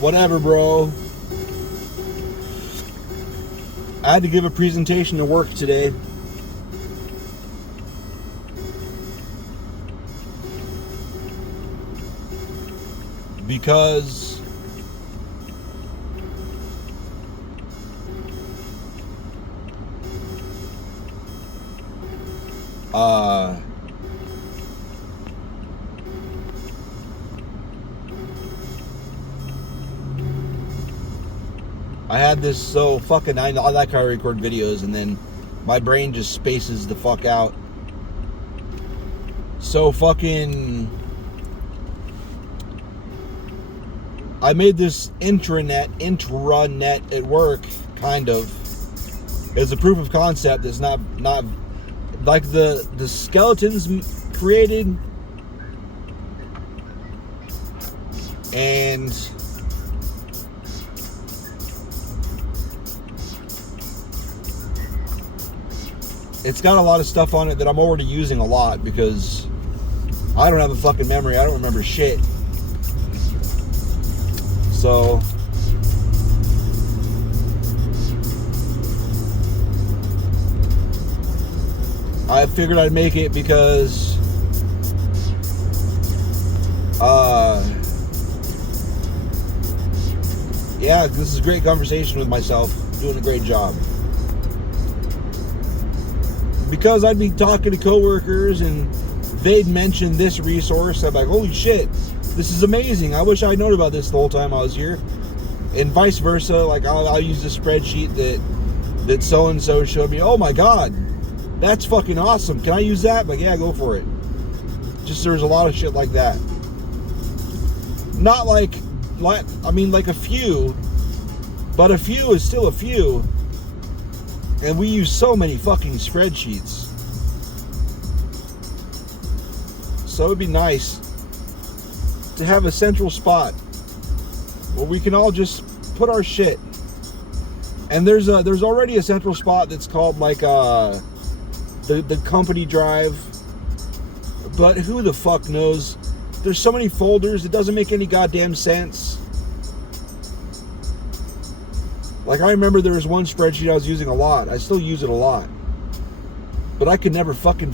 Whatever, bro. I had to give a presentation to work today. Because I had this so fucking I like how I record videos and then my brain just spaces the fuck out. So fucking I made this intranet at work, kind of, as a proof of concept. It's not like the skeletons created, and it's got a lot of stuff on it that I'm already using a lot because I don't have a fucking memory. I don't remember shit. So I figured I'd make it because yeah, this is a great conversation with myself, doing a great job. Because I'd be talking to coworkers and they'd mention this resource, I'm like, holy shit, this is amazing. I wish I'd known about this the whole time I was here. And vice versa, like I'll use a spreadsheet that so-and-so showed me. Oh my God, that's fucking awesome. Can I use that? Like, yeah, go for it. Just there's a lot of shit like that. Not like I mean, like a few, but a few is still a few. And we use so many fucking spreadsheets. So it'd be nice to have a central spot where we can all just put our shit. And there's already a central spot that's called like the company drive. But who the fuck knows? There's so many folders, it doesn't make any goddamn sense. Like, I remember there was one spreadsheet I was using a lot. I still use it a lot. But I could never fucking...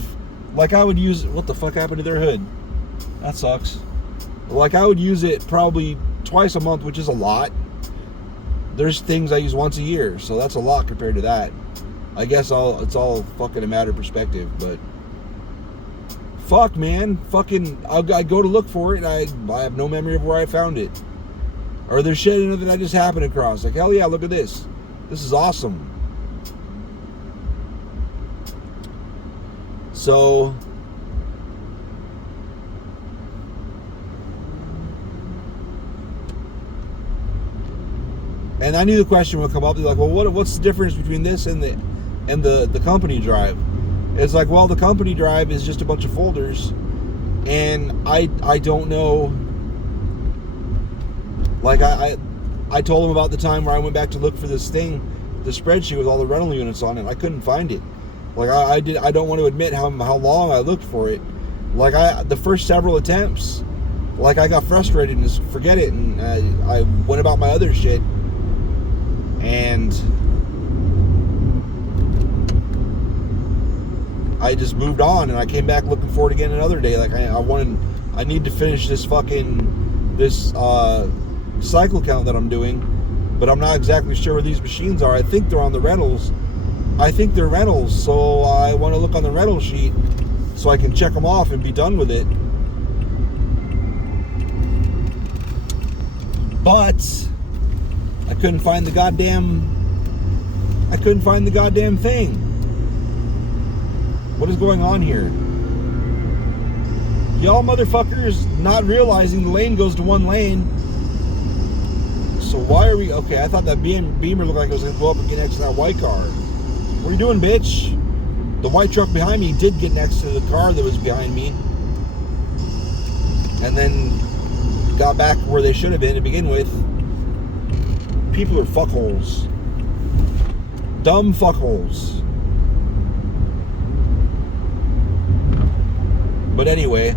Like, I would use... What the fuck happened to their hood? That sucks. Like, I would use it probably twice a month, which is a lot. There's things I use once a year, so that's a lot compared to that. I guess it's all fucking a matter of perspective, but... Fuck, man. Fucking... I go to look for it, and I have no memory of where I found it. Or there's shit in it that I just happened across. Like, hell yeah, look at this. This is awesome. So... And I knew the question would come up. They're like, well, what's the difference between this and the company drive? It's like, well, the company drive is just a bunch of folders. And I don't know... Like, I told him about the time where I went back to look for this thing, the spreadsheet with all the rental units on it. I couldn't find it. Like, I don't want to admit how long I looked for it. Like, the first several attempts, like, I got frustrated and just forget it. And I went about my other shit. And I just moved on. And I came back looking for it again another day. Like, I need to finish this cycle count that I'm doing, but I'm not exactly sure where these machines are. I think they're on the rentals. I think they're rentals, so I want to look on the rental sheet so I can check them off and be done with it. But I couldn't find the goddamn thing. What is going on here? Y'all motherfuckers not realizing the lane goes to one lane. So why are we... Okay, I thought that Beamer looked like it was going to go up and get next to that white car. What are you doing, bitch? The white truck behind me did get next to the car that was behind me. And then got back where they should have been to begin with. People are fuckholes. Dumb fuckholes. But anyway...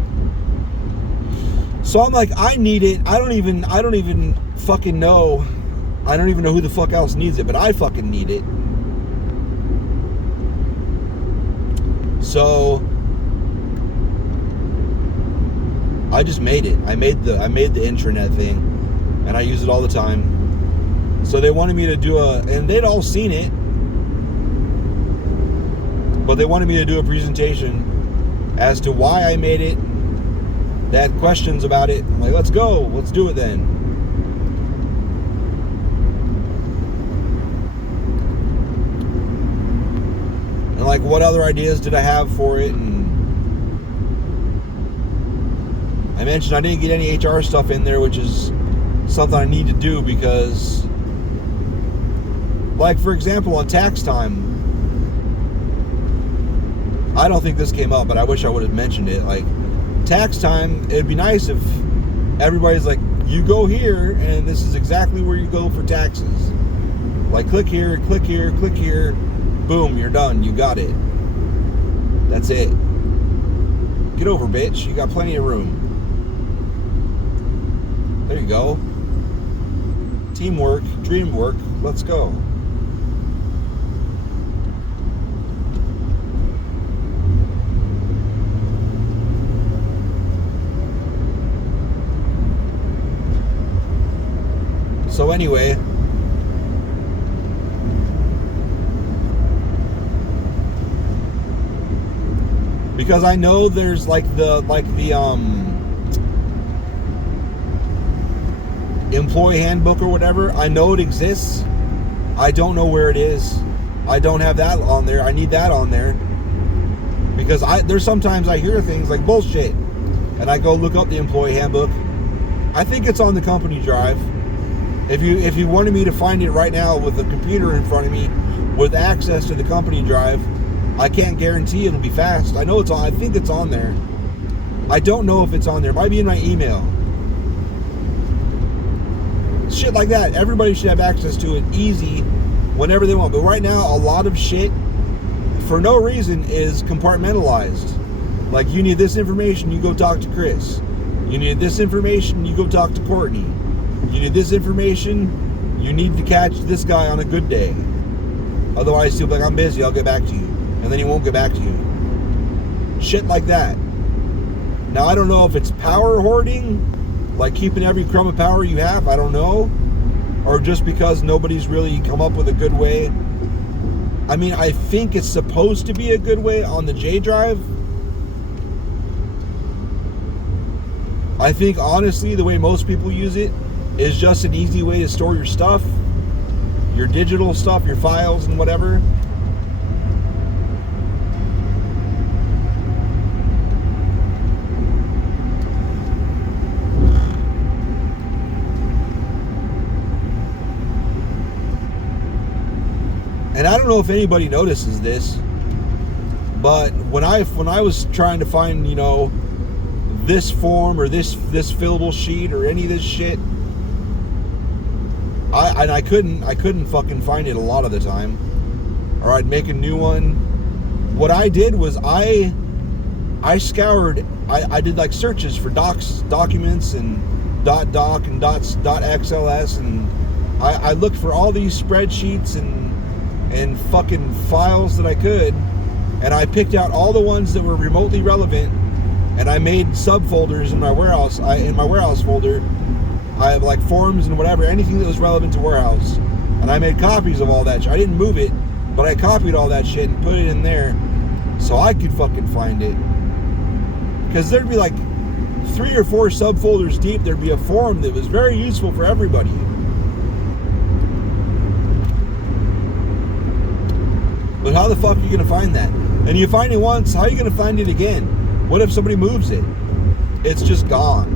So I'm like, I need it. I don't even fucking know. I don't even know who the fuck else needs it, but I fucking need it. So I just made it. I made the intranet thing, and I use it all the time. So they wanted me to do and they'd all seen it, but they wanted me to do a presentation as to why I made it. They had questions about it. I'm like, let's go. Let's do it then. And like, what other ideas did I have for it? And I mentioned I didn't get any HR stuff in there, which is something I need to do because, like, for example, on tax time, I don't think this came up, but I wish I would have mentioned it. Like, tax time, it'd be nice if everybody's like, you go here, and this is exactly where you go for taxes. Like, click here, click here, click here. Boom, you're done. You got it. That's it. Get over, bitch. You got plenty of room. There you go. Teamwork, dream work. Let's go. So anyway, because I know there's like the employee handbook or whatever. I know it exists. I don't know where it is. I don't have that on there. I need that on there because there's sometimes I hear things like bullshit, and I go look up the employee handbook. I think it's on the company drive. If you wanted me to find it right now with a computer in front of me with access to the company drive, I can't guarantee it'll be fast. I know it's on. I think it's on there. I don't know if it's on there. It might be in my email. Shit like that. Everybody should have access to it easy whenever they want. But right now, a lot of shit for no reason is compartmentalized. Like, you need this information, you go talk to Chris. You need this information, you go talk to Courtney. You need this information, you need to catch this guy on a good day. Otherwise, he'll be like, I'm busy, I'll get back to you. And then he won't get back to you. Shit like that. Now, I don't know if it's power hoarding, like keeping every crumb of power you have, I don't know. Or just because nobody's really come up with a good way. I mean, I think it's supposed to be a good way on the J drive. I think, honestly, the way most people use it is just an easy way to store your stuff, your digital stuff, your files and whatever. And I don't know if anybody notices this, but when I was trying to find, you know, this form or this fillable sheet or any of this shit, I couldn't fucking find it a lot of the time, or I'd make a new one. What I did was I scoured. I did like searches for documents and .doc and .xls, and I looked for all these spreadsheets and fucking files that I could, and I picked out all the ones that were remotely relevant, and I made subfolders in my warehouse. In my warehouse folder, I have like forms and whatever, anything that was relevant to warehouse, and I made copies of all that shit. I didn't move it, but I copied all that shit and put it in there so I could fucking find it. Because there'd be like 3 or 4 subfolders deep. There'd be a form that was very useful for everybody. But how the fuck are you going to find that? And you find it once, how are you going to find it again? What if somebody moves it? It's just gone.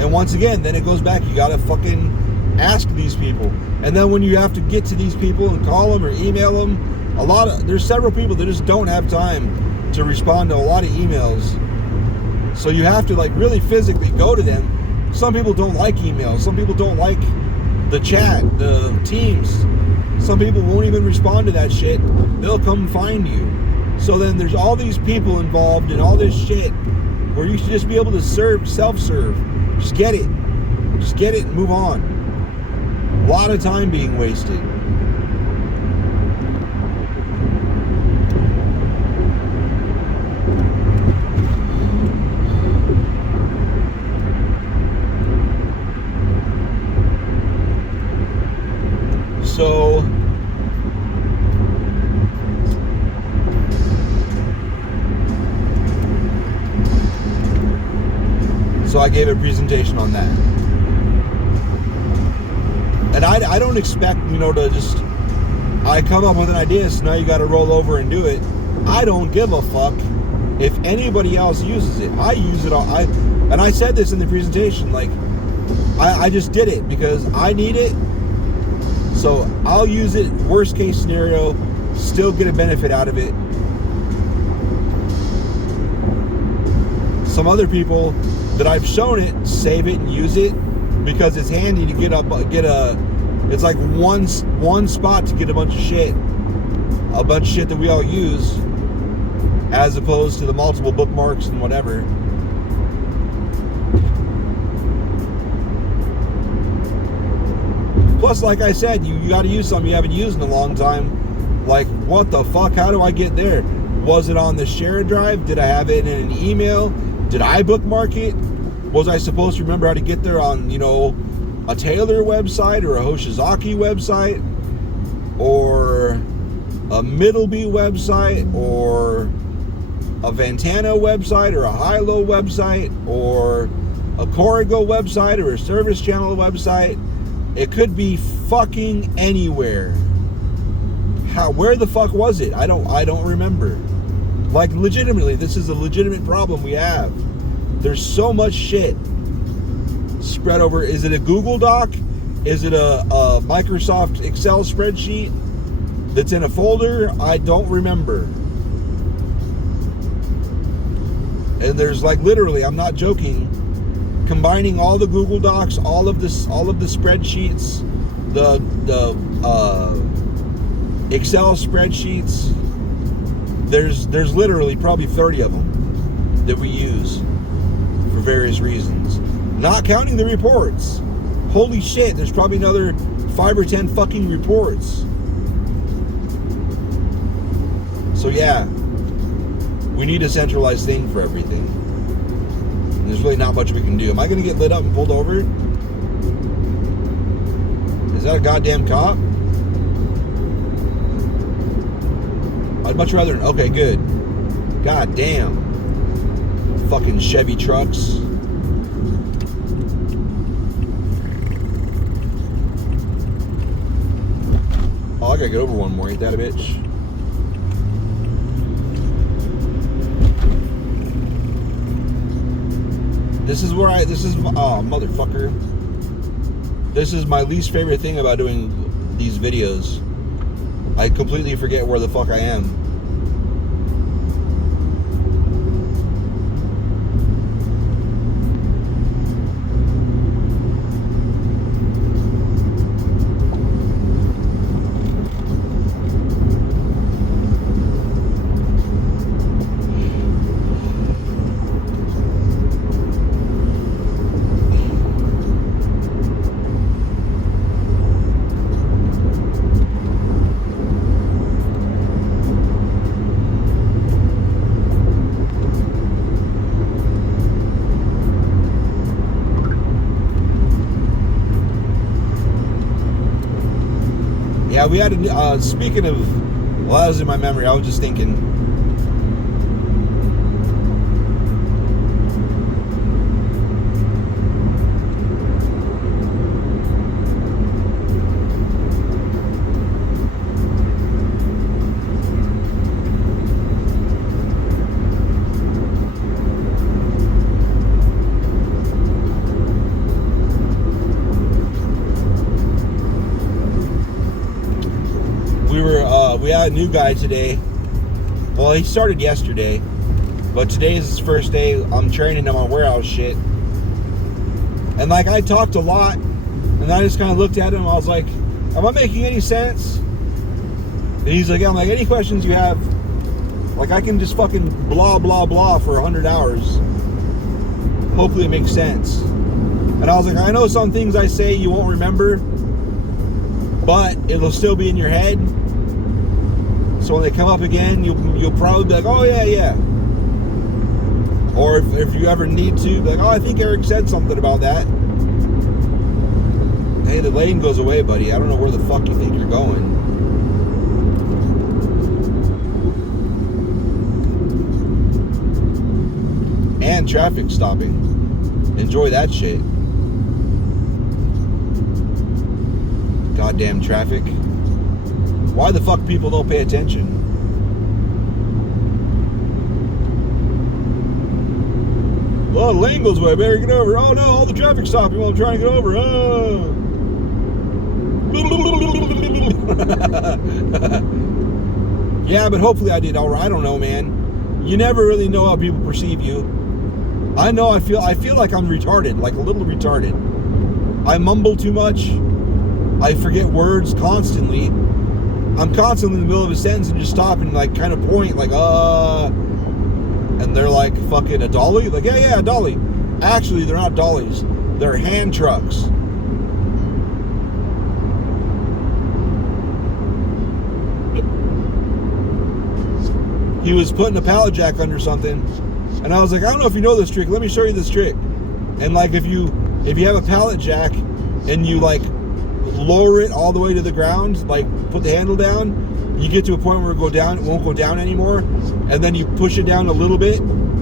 And once again, then it goes back. You got to fucking ask these people. And then when you have to get to these people and call them or email them, there's several people that just don't have time to respond to a lot of emails. So you have to like really physically go to them. Some people don't like emails. Some people don't like the chat, the Teams. Some people won't even respond to that shit. They'll come find you. So then there's all these people involved in all this shit where you should just be able to self-serve. Just get it. Just get it and move on. A lot of time being wasted. So I gave a presentation on that. And I don't expect, to just, I come up with an idea, so now you got to roll over and do it. I don't give a fuck if anybody else uses it. I use it all. And I said this in the presentation, like, I just did it because I need it. So I'll use it, worst case scenario, still get a benefit out of it. Some other people that I've shown it, save it and use it because it's handy to it's like one spot to get a bunch of shit that we all use, as opposed to the multiple bookmarks and whatever. Plus, like I said, you got to use something you haven't used in a long time. Like, what the fuck? How do I get there? Was it on the shared drive? Did I have it in an email? Did I bookmark it? Was I supposed to remember how to get there on, a Taylor website or a Hoshizaki website or a Middleby website or a Ventana website or a Hilo website or a Corrigo website or a Service Channel website? It could be fucking anywhere. Where the fuck was it? I don't remember. Like, legitimately, this is a legitimate problem we have. There's so much shit spread over. Is it a Google Doc? Is it a Microsoft Excel spreadsheet that's in a folder? I don't remember. And there's, like, literally, I'm not joking, combining all the Google Docs, all of the spreadsheets, the Excel spreadsheets. There's literally probably 30 of them that we use for various reasons. Not counting the reports. Holy shit, there's probably another 5 or 10 fucking reports. So yeah, we need a centralized thing for everything. And there's really not much we can do. Am I going to get lit up and pulled over? Is that a goddamn cop? I'd much rather... Okay, good. God damn. Fucking Chevy trucks. Oh, I gotta get over one more. Ain't that a bitch? Oh, motherfucker. This is my least favorite thing about doing these videos. I completely forget where the fuck I am. Yeah, we had speaking of, well, that was in my memory. I was just thinking, we had a new guy today. Well, he started yesterday, but today is his first day. I'm training him on warehouse shit. And like, I talked a lot, and I just kind of looked at him. I was like, am I making any sense? And he's like, yeah. I'm like, any questions you have, like, I can just fucking blah, blah, blah for 100 hours. Hopefully it makes sense. And I was like, I know some things I say you won't remember, but it'll still be in your head. So when they come up again, you'll probably be like, oh yeah. Or if you ever need to, be like, oh, I think Eric said something about that. Hey, the lane goes away, buddy. I don't know where the fuck you think you're going. And traffic stopping. Enjoy that shit. Goddamn traffic. Why the fuck people don't pay attention? Oh, the lane goes away. I better get over. Oh no, all the traffic stopping while I'm trying to get over. Oh. Yeah, but hopefully I did all right. I don't know, man. You never really know how people perceive you. I know I feel like I'm retarded, like a little retarded. I mumble too much. I forget words constantly. I'm constantly in the middle of a sentence and just stop and like kind of point like and they're like, fucking a dolly? Like, yeah, a dolly. Actually, they're not dollies. They're hand trucks. He was putting a pallet jack under something, and I was like, I don't know if you know this trick. Let me show you this trick. And like, if you have a pallet jack and you like lower it all the way to the ground, like put the handle down, you get to a point where it won't go down anymore, and then you push it down a little bit,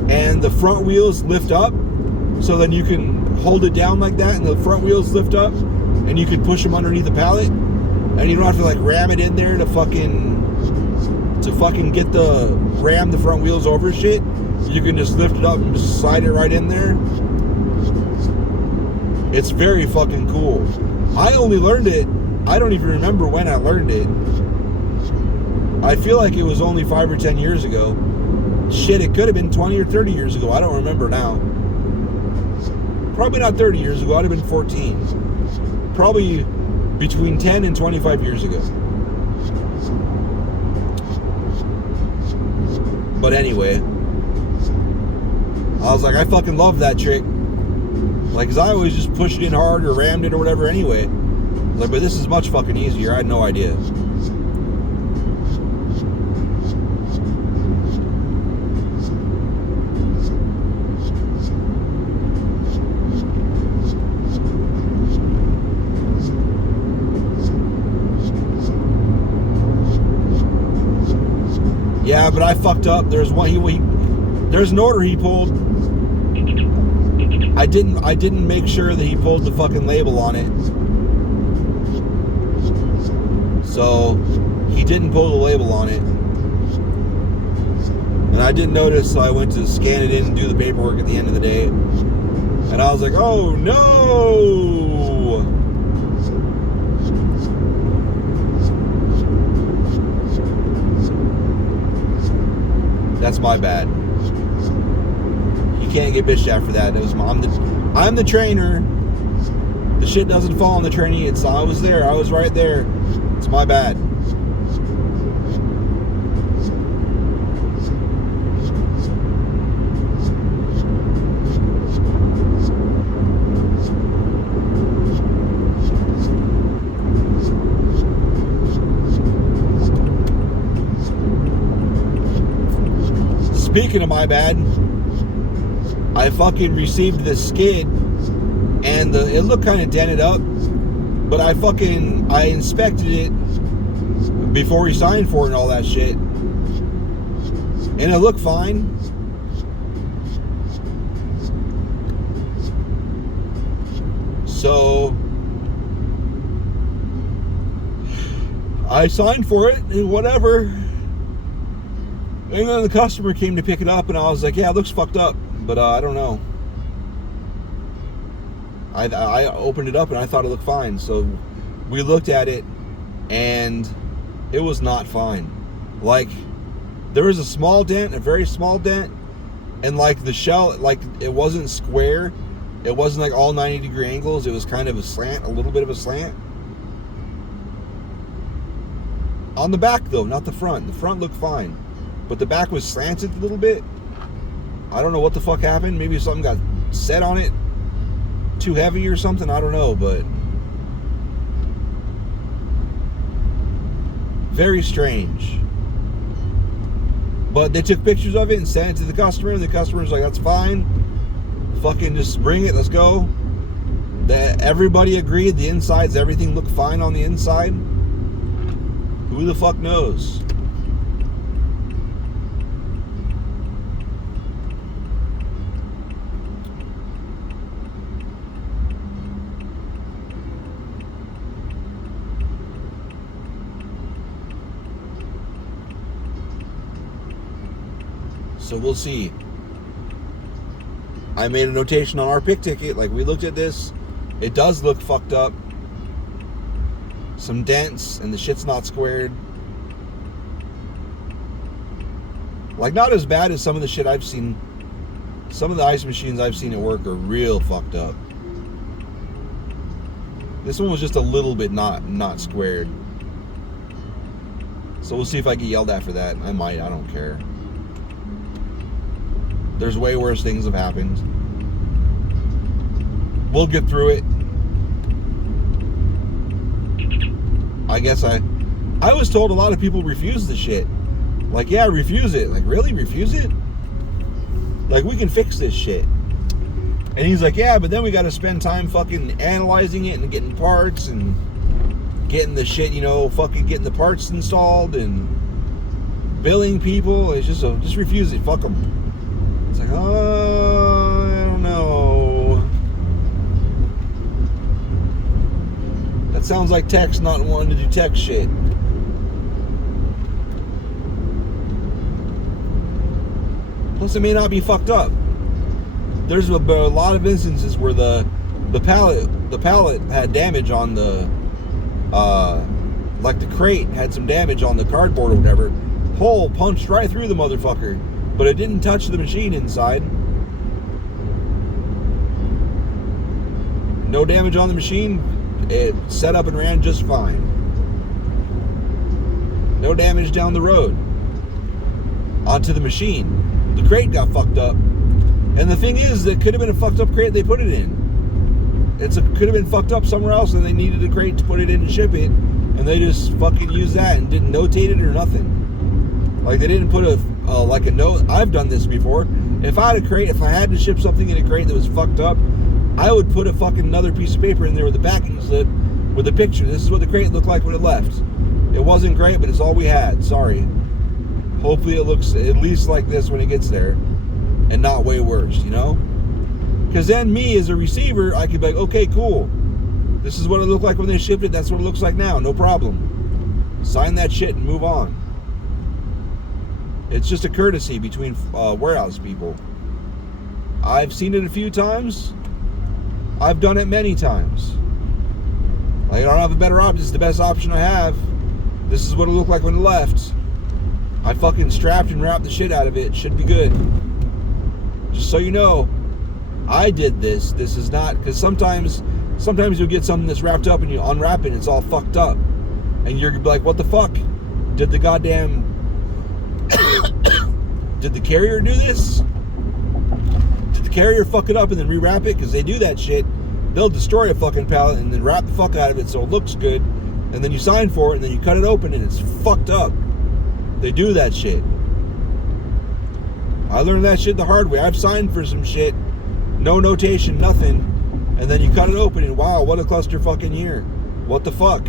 and the front wheels lift up, so then you can hold it down like that, and the front wheels lift up, and you can push them underneath the pallet, and you don't have to like ram it in there to fucking get ram the front wheels over shit. You can just lift it up and just slide it right in there. It's very fucking cool. I only learned it, I don't even remember when I learned it. I feel like it was only 5 or 10 years ago. Shit, it could have been 20 or 30 years ago. I don't remember now. Probably not 30 years ago. I'd have been 14. Probably between 10 and 25 years ago. But anyway, I was like, I fucking love that trick. Like, cause I always just pushed it in hard or rammed it or whatever anyway. Like, but this is much fucking easier. I had no idea. Yeah, but I fucked up. There's an order he pulled. I didn't make sure that he pulled the fucking label on it. So he didn't pull the label on it. And I didn't notice, so I went to scan it in and do the paperwork at the end of the day. And I was like, oh no! That's my bad. You can't get bitched after that. I'm the trainer. The shit doesn't fall on the trainee. I was there. I was right there. It's my bad. Speaking of my bad, I fucking received this skid, and it looked kind of dented up, but I inspected it before he signed for it and all that shit, and it looked fine. So I signed for it and whatever. And then the customer came to pick it up, and I was like, yeah, it looks fucked up, but I don't know. I opened it up, and I thought it looked fine. So we looked at it, and it was not fine. Like, there was a small dent, a very small dent, and like the shell, like it wasn't square. It wasn't like all 90-degree angles. It was kind of a slant, a little bit of a slant. On the back, though, not the front. The front looked fine. But the back was slanted a little bit. I don't know what the fuck happened. Maybe something got set on it. too heavy or something. I don't know, but very strange. But they took pictures of it and sent it to the customer, and the customer's like, that's fine. Fucking just bring it, let's go. Everybody agreed the insides, everything looked fine on the inside. Who the fuck knows? So we'll see. I made a notation on our pick ticket. Like, we looked at this. It does look fucked up. Some dents, and the shit's not squared. Like, not as bad as some of the shit I've seen. Some of the ice machines I've seen at work are real fucked up. This one was just a little bit not squared. So we'll see if I get yelled at for that. I might. I don't care. There's way worse things have happened. We'll get through it. I guess I was told a lot of people refuse the shit. Like, yeah, refuse it. Like, really? Refuse it? Like, we can fix this shit. And he's like, yeah, but then we got to spend time fucking analyzing it and getting parts and getting the shit, you know, fucking getting the parts installed and billing people. It's just refuse it. Fuck them. It's like, oh, I don't know. That sounds like techs not wanting to do tech shit. Plus, it may not be fucked up. There's a lot of instances where the pallet had damage on the, like the crate had some damage on the cardboard or whatever. Hole punched right through the motherfucker, but it didn't touch the machine inside. No damage on the machine. It set up and ran just fine. No damage down the road onto the machine. The crate got fucked up. And the thing is, it could have been a fucked up crate they put it in. Could have been fucked up somewhere else and they needed a crate to put it in and ship it. And they just fucking used that and didn't notate it or nothing. Like, they didn't put a note. I've done this before. If I had to ship something in a crate that was fucked up, I would put a fucking another piece of paper in there with a packing slip with a picture. This is what the crate looked like when it left. It wasn't great, but it's all we had. Sorry. Hopefully it looks at least like this when it gets there and not way worse, you know? Because then me as a receiver, I could be like, okay, cool. This is what it looked like when they shipped it. That's what it looks like now. No problem. Sign that shit and move on. It's just a courtesy between warehouse people. I've seen it a few times. I've done it many times. Like, I don't have a better option. It's the best option I have. This is what it looked like when it left. I fucking strapped and wrapped the shit out of it. Should be good. Just so you know, I did this. This is not, because sometimes you'll get something that's wrapped up and you unwrap it and it's all fucked up. And you're like, what the fuck? Did the goddamn... Did the carrier do this? Did the carrier fuck it up and then rewrap it? Because they do that shit. They'll destroy a fucking pallet and then wrap the fuck out of it so it looks good. And then you sign for it and then you cut it open and it's fucked up. They do that shit. I learned that shit the hard way. I've signed for some shit. No notation, nothing. And then you cut it open and wow, what a cluster fucking year. What the fuck?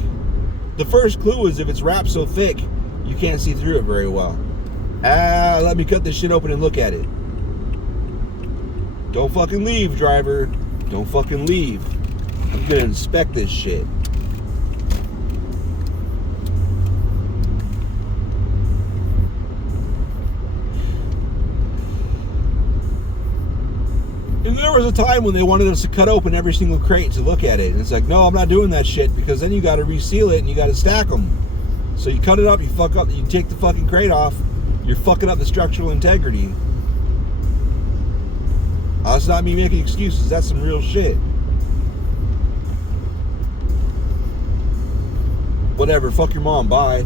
The first clue is if it's wrapped so thick, you can't see through it very well. Let me cut this shit open and look at it. Don't fucking leave, driver. Don't fucking leave. I'm gonna inspect this shit. And there was a time when they wanted us to cut open every single crate to look at it. And it's like, no, I'm not doing that shit because then you got to reseal it and you got to stack them. So you cut it up, you fuck up, you take the fucking crate off, you're fucking up the structural integrity. That's not me making excuses. That's some real shit. Whatever. Fuck your mom. Bye.